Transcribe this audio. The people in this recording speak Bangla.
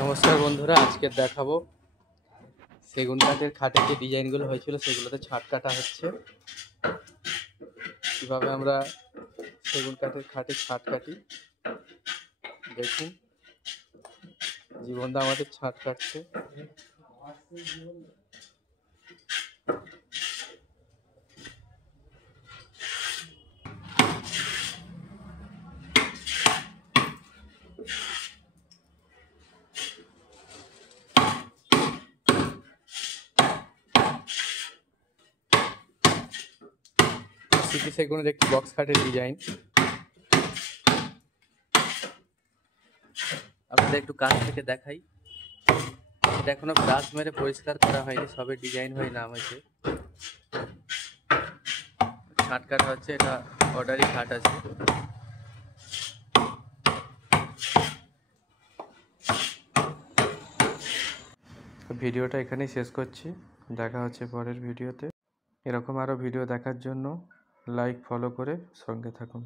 নমস্কার বন্ধুরা, আজকে দেখাবো সেগুন কাঠের খাটের যে ডিজাইনগুলো হয়েছিল সেগুলোতে ছাট কাটা হচ্ছে। কিভাবে আমরা সেগুন কাঠের খাটে ছাট কাটি দেখুন। জীবনদা আমাদের ছাট কাটছে। সিটি সেগুনের একটি বক্স কাঠের ডিজাইন। আপনাদের একটু কাছ থেকে দেখাই। এটা এখনো ব্রাশ মেরে পরিষ্কার করা হয়নি, সবে ডিজাইন হয়ে নাম হয়েছে। ছাট কাটা হচ্ছে, এটা অর্ডারি খাট আছে। ভিডিওটা এখানেই শেষ করছি, দেখা হচ্ছে পরের ভিডিওতে। এরকম আরও ভিডিও দেখার জন্য লাইক ফলো করে সঙ্গে থাকুন।